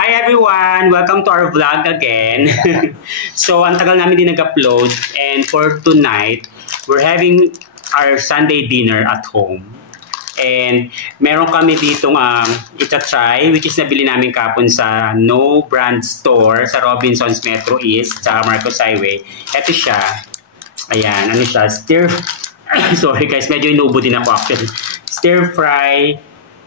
Hi everyone! Welcome to our vlog again. So, ang tagal namin din nag-upload and for tonight, we're having our Sunday dinner at home. And meron kami ditong ita-try which is nabili namin kapon sa No Brand Store sa Robinsons Metro East sa Marcos Highway. Ito siya. Ayan, ano siya? Sorry guys, medyo inubo din ako actually. Stir fry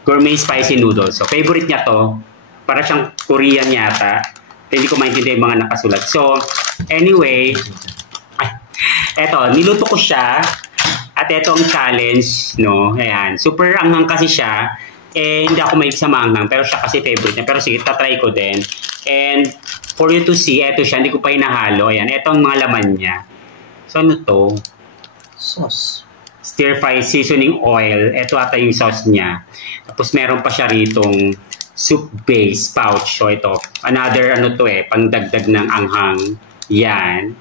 gourmet spicy noodles. So, favorite niya to. Para siyang Korean yata. Hindi ko maintindihan yung mga nakasulat. So, anyway, eto, niluto ko siya. At eto ang challenge, no? Ayan. Super anghang kasi siya. Eh, hindi ako mahilig sa manghang. Pero siya kasi favorite niya. Pero sige, tatry ko din. And, for you to see, eto siya. Hindi ko pa hinahalo. Ayan. Eto ang mga laman niya. So, ano to? Sauce. Stir fry seasoning oil. Ito ata yung sauce niya. Tapos meron pa siya ritong soup base pouch. So ito, another ano to pangdagdag ng anghang. Yan.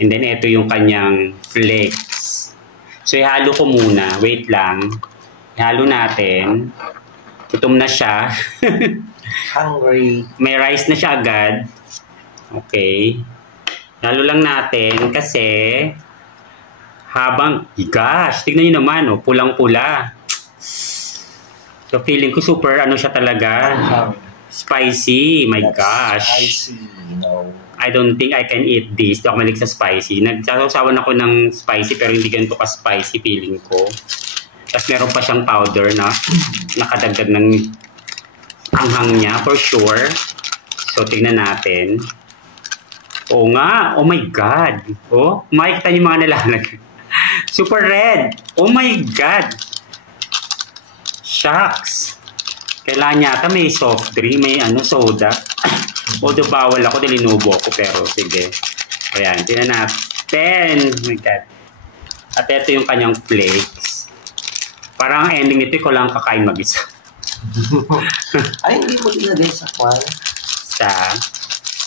And then ito yung kanyang flakes. So ihalo ko muna. Wait lang. Ihalo natin. Gutom na siya. Hungry. May rice na siya agad. Okay. Ihalo lang natin kasi habang, gosh, tignan nyo naman, pulang-pula. So, feeling ko super, ano siya talaga, spicy, my gosh. Spicy, no. I don't think I can eat this. Hindi ako malik sa spicy. Nagsasawan ako ng spicy, pero hindi ganito ka-spicy, feeling ko. Tapos meron pa siyang powder na nakadagdag ng anghang niya, for sure. So, tignan natin. Oo nga, oh my God. Oh, makikita niyo mga nalalagay. Super red. Oh my God. Shucks. Kailangan yata may soft drink, may soda. Although bawal ako dahil inubo ako, pero sige. Ayan, tinan natin. Oh my God. At ito yung kanyang flakes. Parang ang ending nito, ko lang kakain mag-isa. Ay, hindi mo ilagay sa kwan? Sa?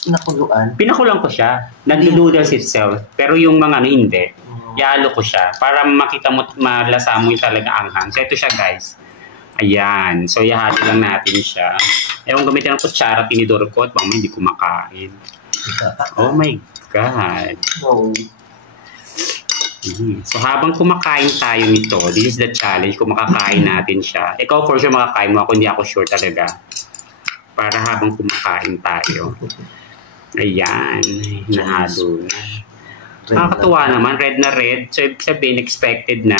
Pinakuluan? Pinakulang ko siya. Nag-noodles itself. Pero yung mga hindi. Ihalo ko siya para makita mo, malasa mo yung talaga anghang. So, ito siya, guys. Ayan. So, ihalo lang natin siya. Ewan gamitin ng kutsara, tinidor ko at baka hindi kumakain. Oh my God. No. So, habang kumakain tayo nito, this is the challenge kung makakain natin siya. Ikaw, for sure, makakain mo. Ako, hindi ako sure talaga. Para habang kumakain tayo. Ayan. Nahalo na. Nakakatuwa naman, red na red. So, ibig sabihin, expected na.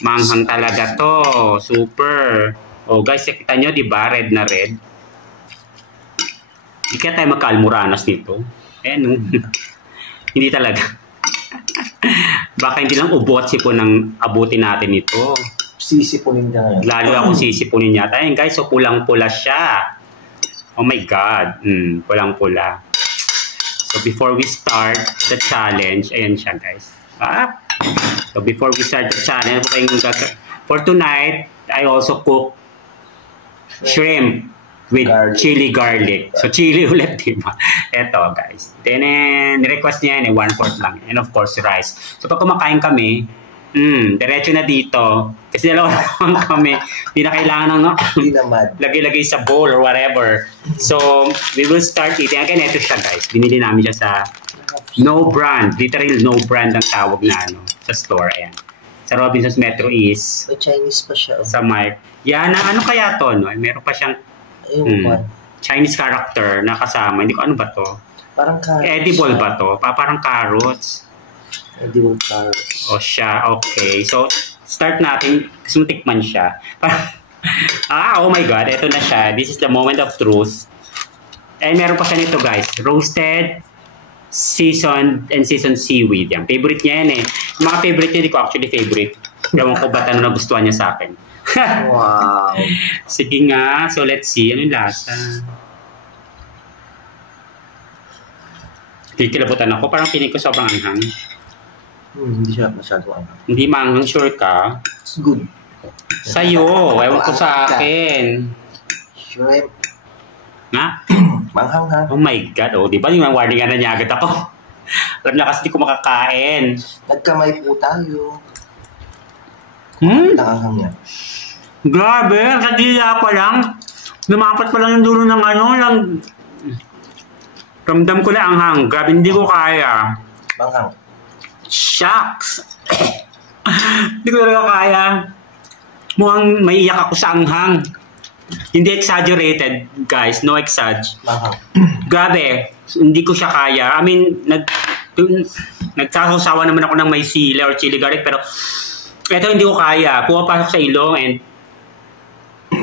Manghang talaga to. Super. Oh, guys, kita nyo, di ba? Red na red. Hindi kaya tayo magka-almoranas dito. Hindi talaga. Baka hindi lang ubo at sipon ang abutin natin ito. Sisipunin niya ngayon. Lalo akong sisipunin yata. Ayan, guys, so pulang-pula siya. Oh my God. Pulang-pula. So, before we start the challenge, ayan siya, guys. So, before we start the challenge, for tonight, I also cook shrimp with chili garlic. So, chili ulit, diba? Eto, guys. Then, request niya yan, 1/4 lang. And of course, rice. So, pag kumakain kami, diretso na dito. Kasi dalawa naman kami. Hindi na kailangan ng lagay-lagay sa bowl or whatever. So, we will start eating. Again, ito siya, guys. Binili namin siya sa No Brand. Literal No Brand ang tawag na sa store. Ayan. Sa Robinsons Metro East. May Chinese pa siya. Sa Mark. Yan, ano kaya to? No? Meron pa siyang Chinese character na kasama. Hindi ko ano ba to? Parang carrots. Edible ba to? Parang carrots. Edible carrots. O siya, okay. So, start natin. Kasi tikman siya. Oh my God. Ito na siya. This is the moment of truth. And meron pa siya nito, guys. Roasted, seasoned, and seasoned seaweed. Yan. Favorite niya yan Yung mga favorite niya, hindi ko actually favorite. Gawin ko ba't ano nagustuhan niya sa akin. Wow. Sige nga. So, let's see. Ano yung lasa? Kikilabutan ako. Parang pinig ko sobrang anghang. Hindi siya masyado anghang. Hindi manghang, sure ka? It's good. Sa'yo. Ewan ko sa akin. Shrimp. Nga? Manghang ha? Oh my God. Oh, di ba yung warningan na niya agad ako? Alam na kasi di ko makakain. Nagkamay po tayo. Ang anghang niya. Grabe. Kadila pa lang. Lumapat pa lang yung dulo ng ano, lang. Ramdam ko na ang hang. Grabe, hindi ko kaya. Manghang. Shucks! Hindi ko talaga kaya. Mukhang maiiyak ako sa anghang. Hindi exaggerated, guys. No exag. Manghang. Grabe, hindi ko siya kaya. I mean, nagsasawa naman ako ng may sili or chili garlic, pero ito hindi ko kaya. Pumapasok sa ilong and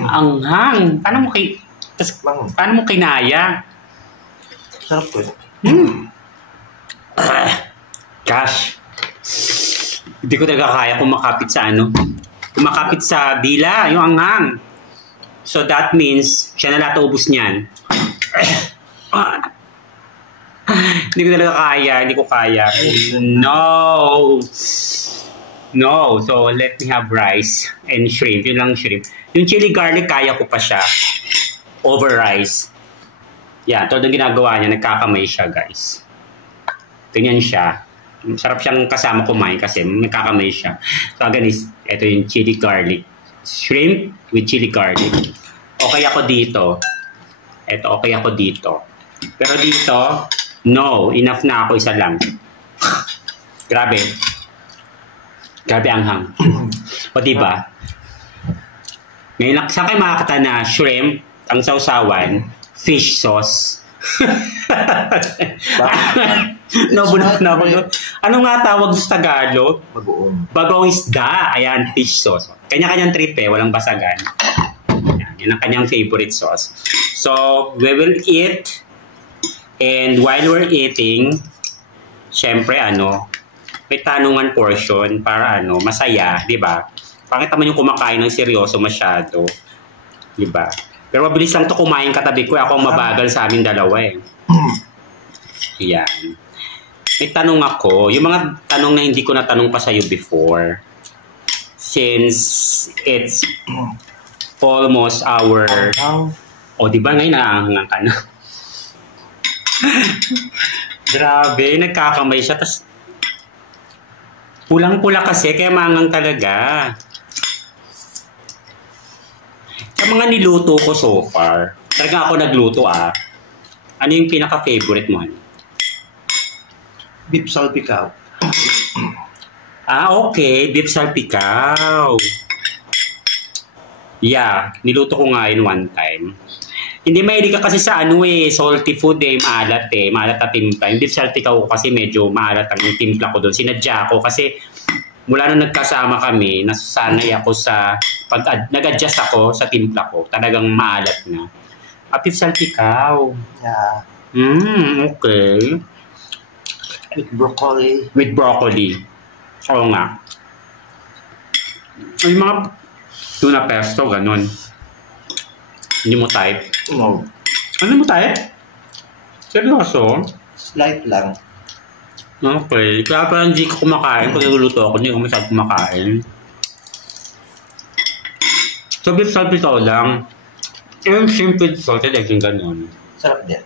anghang. Paano mo kinaya? Sarap ko. Gosh. Hindi ko talaga kaya kumakapit sa ano. Kumakapit sa dila, yung anghang. So that means, siya na lahat ubus niyan. Hindi ko talaga kaya. Hindi ko kaya. No. No. So let me have rice and shrimp. Yun lang shrimp. Yung chili garlic, kaya ko pa siya. Over rice. Yan. Todo yung ginagawa niya, nagkakamay siya, guys. Ganyan siya. Sarap siyang kasama kumain kasi nagkakamay siya. So again, ito yung chili garlic. Shrimp with chili garlic. Okay ako dito. Ito, okay ako dito. Pero dito, no. Enough na ako, isa lang. Grabe. Grabe anghang. O diba? Ngayon, saan kayo makakata na shrimp, ang sausawan, fish sauce? No. Ano nga tawag sa Tagalog? Bagoong. Bagoong isda. Ayan, fish sauce. Kanya-kanyang trip walang basagan. Yan ang kanyang favorite sauce. So, we will eat. And while we're eating, syempre, may tanungan portion para masaya, di ba? Pangit naman yung kumakain ng seryoso masyado. Di ba? Pero mabilis lang to kumain katabi ko. Ako ang mabagal sa amin dalawa eh. Yan. May tanong ako. Yung mga tanong na hindi ko natanong pa sa'yo before. Since it's almost our... O, di ba ngayon naahangan ka na? Grabe, nagkakamay siya. Tas pulang-pula kasi, kaya mangang talaga. Sa mga niluto ko so far, talaga ako nagluto ano yung pinaka-favorite mo? Beef salpicao. Okay. Beef salpicao. Yeah, niluto ko nga yun one time. Hindi mahilig ka kasi sa salty food maalat maalat na timpla. Yung beef salpicao ko kasi medyo maalat ang timpla ko doon. Sinadya ko kasi mula nung nagkasama kami, nasanay ako nag-adjust ako sa timpla ko. Talagang maalat na. Beef salpicao. Yeah. Okay. With broccoli. With broccoli. Oo nga. Ay, mga tuna pesto, ganun. Hindi mo type? No. Ano mo type? Seryoso? Slight lang. Okay. Kaya parang hindi ko kumakain. Pag niluluto ako, hindi ko masyadong kumakain. So, beef salpicao lang. Yung shrimp with salted egg yung ganun. Sarap din.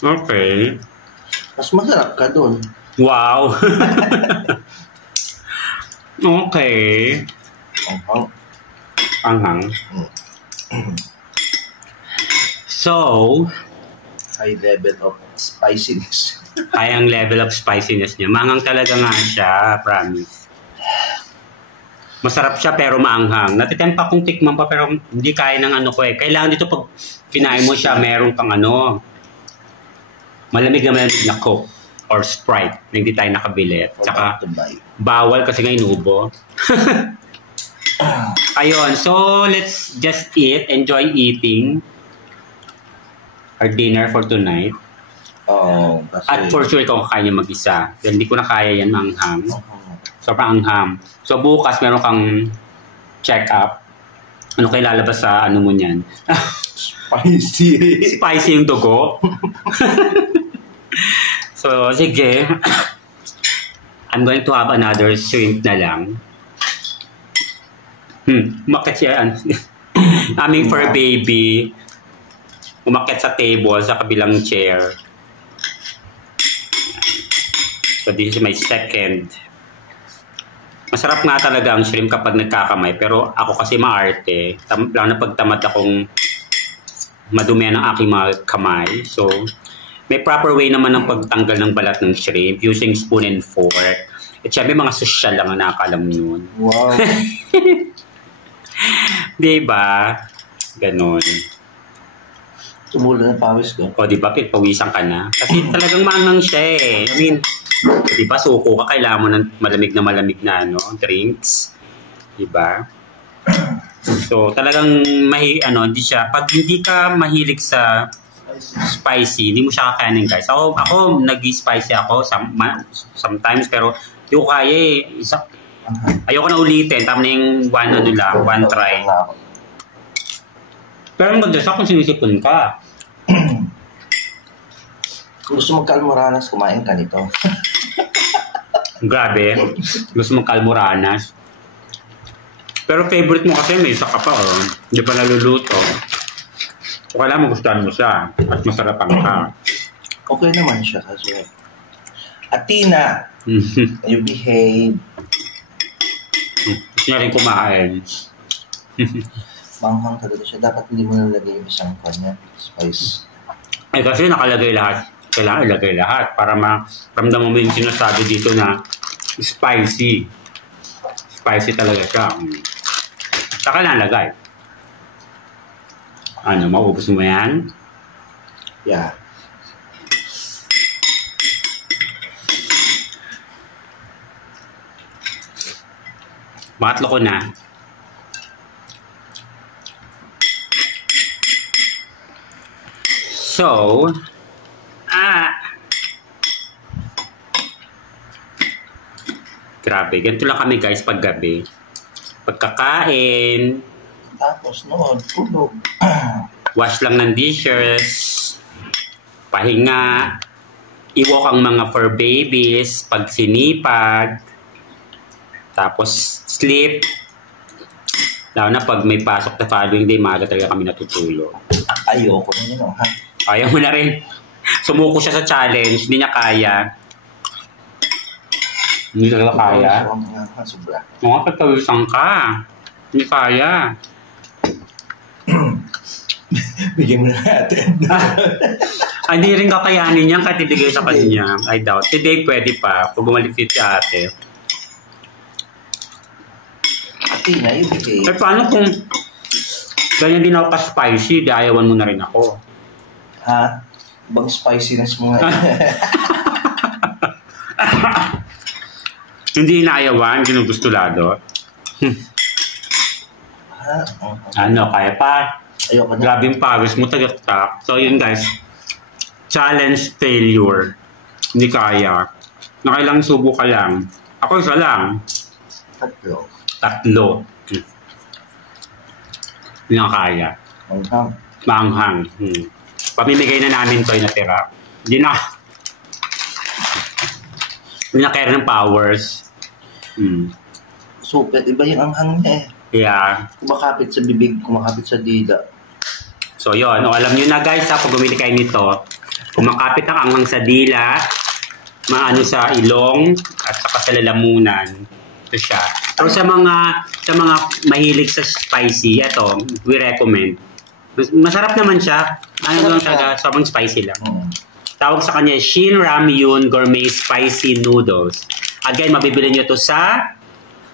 Okay. Mas masarap ka dun. Wow. Okay. Anghang. So, high level of spiciness. High ang level of spiciness niya. Manghang talaga nga siya, promise. Masarap siya pero maanghang. Natitempt pa kong tikman pa pero hindi kaya ng ko eh. Kailangan dito pag kinain mo siya, meron kang malamig na Coke or Sprite na hindi tayo nakabili. Tsaka bawal kasi nga inubo. Ayun, so let's just eat, enjoy eating our dinner for tonight. Oh, at for sure ikaw kakain niya mag-isa. Dahil hindi ko na kaya yan maanghang. Sobrang anghang. So bukas meron kang check-up. Ano kayo lalabas sa mo niyan? Spicy. Spicy yung dugo. So sige. I'm going to have another shrimp na lang. Umakit siya. Aming fur baby. Umakit sa table sa kabilang chair. So this is my second. Masarap nga talaga ang shrimp kapag nagkakamay. Pero ako kasi maarte. Lang na pagtamad akong madumihan ang aking mga kamay. So, may proper way naman ng pagtanggal ng balat ng shrimp using spoon and fork. At syempre, mga social lang ang nakakalam yun. Wow. Diba? Ganon. Tumulo ng pawis ko. O, diba, pawisan ka na? Kasi talagang maangang siya eh. I mean, diba, suko ka, kailangan mo ng malamig na ano, drinks. Diba? So, talagang hindi siya, pag hindi ka mahilig sa spicy, hindi mo siya kakainin, guys. Ako nag-spicy ako sometimes, pero hindi ko kaya eh. Ayoko na ulitin, tama na yung one try. Pero maganda siya kung sinisipon ka. Kung gusto mong kalmoranas, kumain ka nito. Grabe. Gusto mong kalmoranas. Pero favorite mo kasi may isa ka pa, oh. Hindi pa naluluto. So, kailangan magustuhan mo siya. At masarapan ka. Okay naman siya kasi. Athena, you behave. Gusto niya rin kumain. Manghang talaga siya. Dapat hindi mo nalagay yung isang kanya. Spice. Eh kasi nakalagay lahat. Kailangan ilagay lahat para maramdaman mo yung sinasabi dito na spicy. Spicy talaga siya. Saka nalagay. Ano, maubos mo yan? Yeah. Pangatlo ko na. So, grabe, ganito lang kami guys paggabi. Pagkakain, Tapos noon, tulog. wash lang ng dishes, pahinga, iwok ang mga fur babies, pagsinipag, tapos sleep. Lalo na pag may pasok na following day, maaga talaga kami natutulog. Ayoko na yun, ha? Ayaw mo na rin. Sumuko siya sa challenge, hindi niya kaya. Hindi talaga kaya. Sobra. Mga pagkawisang ka. Hindi kaya. Bigyan mo na natin. Hindi rin kakayanin niya kahit ibigay sa kanya. I doubt. Today pwede pa. Pag bumalik si ate. Athena, you behave. Eh paano kung ganyan din ako ka-spicy, di ayawan mo na rin ako. Ha? Bang spiciness mo nga. Hindi inaayawan, ginugustulado. Ha? Ano, kaya pa? Ayoko na. Grabe yung pawis mo, tagaktak. So yun guys, challenge failure. Hindi kaya. Nakailang subo ka lang. Ako isa lang. Tatlo. Hindi na kaya. Manghang. Manghang. Pamimigay na namin to yung natira. Hindi na. Hindi na kaya ng powers. Super. Iba yung anghang niya eh. Yeah. Kumakapit sa bibig, kumakapit sa dila. So yun, alam nyo na guys, pag bumili kayo nito, kumakapit ang anghang sa dila, maano sa ilong, at saka sa lalamunan. Ito siya. Pero sa mga mahilig sa spicy, ito, we recommend. Masarap naman siya. Ano lang talaga, sobrang spicy lang. Tawag sa kanya, Shin Ramyun Gourmet Spicy Noodles. Again, mabibili nyo to sa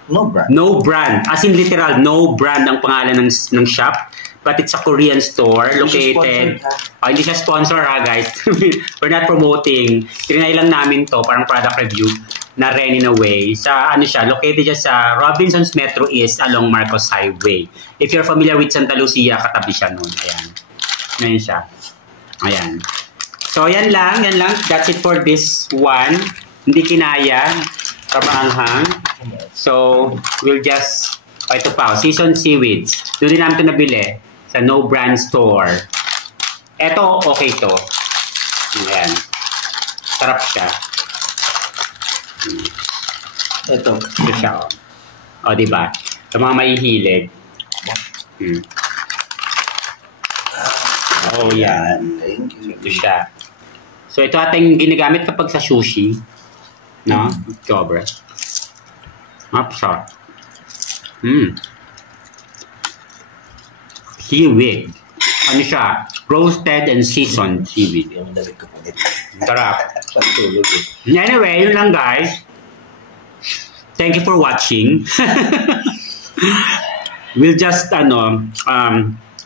No brand. No brand. As in literal, no brand ang pangalan ng shop. But it's a Korean store located. Hindi siya sponsor ha guys. We're not promoting. Trinay lang namin to, parang product review na Ren in a way. Sa ano siya, located siya sa Robinsons Metro East along Marcos Highway. If you're familiar with Santa Lucia, katabi siya nun. Ayan. Ngayon siya. Ayan. So yan lang. That's it for this one. Hindi kinaya. Kamanghang. So, we'll just, ito pa, seasoned seaweeds. Doon din namin ito nabili sa No Brand Store. Ito, okay to. Ayan. Sarap siya. Ito. Ito siya, o. O, diba? Sa mga mahihilig. Oh, yan. Thank you. Ito siya. So, ito ating ginagamit kapag sa sushi. No? Sobra. Upshot. Seaweed. ano siya, roasted and seasoned seaweed. Yung damit ko ulit. Sarap. Pagtulog eh. Anyway, yun lang guys. Thank you for watching. We'll just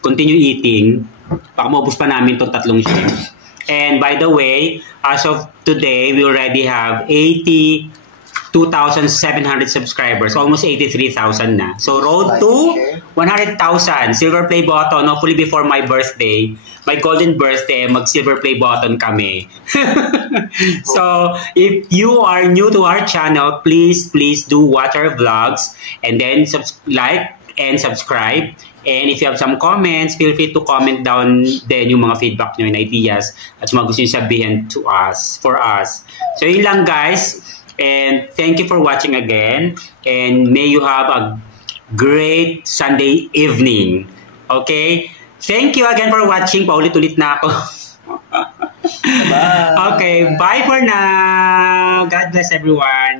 continue eating. Baka maubos pa namin itong 3 shrimps. And by the way, as of today, we already have 82,700 subscribers. Almost 83,000 na. So road to 100,000. Silver play button. Hopefully before my birthday. My golden birthday, mag-silver play button kami. So, if you are new to our channel, please do watch our vlogs and then like and subscribe. And if you have some comments, feel free to comment down then yung mga feedback nyo and ideas at mga gusto nyo sabihin to us, for us. So, yun lang guys. And thank you for watching again. And may you have a great Sunday evening. Okay? Thank you again for watching. Paulit-ulit na ako. Bye. Okay, bye for now. God bless everyone.